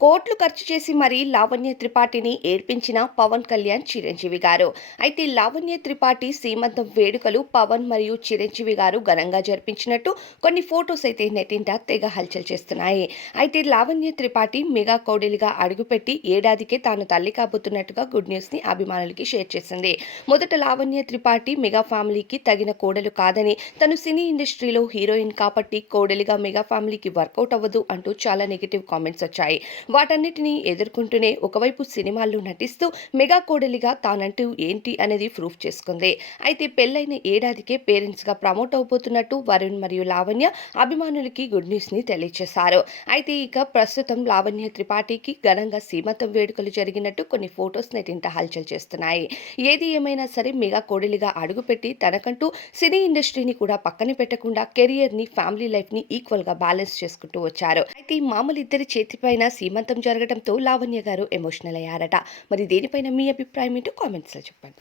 కోట్లు ఖర్చు చేసి మరీ లావణ్య త్రిపాఠిని ఏడ్పించిన పవన్ కళ్యాణ్ చిరంజీవి గారు. అయితే లావణ్య త్రిపాఠి సీమంతం వేడుకలు పవన్ మరియు చిరంజీవి గారు ఘనంగా జరిపించినట్టు కొన్ని ఫొటోస్ అయితే నెటింట తెగ హల్చల్ చేస్తున్నాయి. అయితే లావణ్య త్రిపాఠి మెగా కోడలిగా అడుగుపెట్టి ఏడాదికే తాను తల్లి కాబోతున్నట్టుగా గుడ్ న్యూస్ని అభిమానులకి షేర్ చేసింది. మొదట లావణ్య త్రిపాఠి మెగా ఫ్యామిలీకి తగిన కోడలు కాదని తను సినీ ఇండస్ట్రీలో హీరోయిన్ కాబట్టి కోడలిగా మెగా ఫ్యామిలీకి వర్కౌట్ అవ్వదు అంటూ చాలా నెగిటివ్ కామెంట్స్ వచ్చాయి. వాటన్నిటినీ ఎదుర్కొంటూనే ఒకవైపు సినిమాల్లో నటిస్తూ మెగా కోడలిగా తానంటూ ఏంటి అనేది ప్రూఫ్ చేసుకుంది. అయితే పెళ్ళైన ఏడాదికే పేరెంట్స్గా ప్రమోట్ అవబోతున్నట్టు వరుణ్ మరియు లావణ్య అభిమానులకి గుడ్ న్యూస్ని తెలియజేశారు. అయితే ఇక ప్రస్తుతం లావణ్య త్రిపాఠికి ఘనంగా సీమంతం వేడుకలు జరిగినట్టు కొన్ని ఫొటోస్ నెటింట హల్చల్ చేస్తున్నాయి. ఏది ఏమైనా సరే మెగా కోడలిగా అడుగుపెట్టి తనకంటూ సినీ ఇండస్ట్రీని కూడా పక్కన పెట్టకుండా కెరియర్ని ఫ్యామిలీ లైఫ్ని ఈక్వల్గా బ్యాలెన్స్ చేసుకుంటూ వచ్చారు. అయితే ఈ మామూలు ఇద్దరి చేతిపైన హేమంతం జరగడంతో లావణ్య గారు ఎమోషనల్ అయ్యారట. మరి దీనిపైన మీ అభిప్రాయం ఏంటో కామెంట్స్లో చెప్పండి.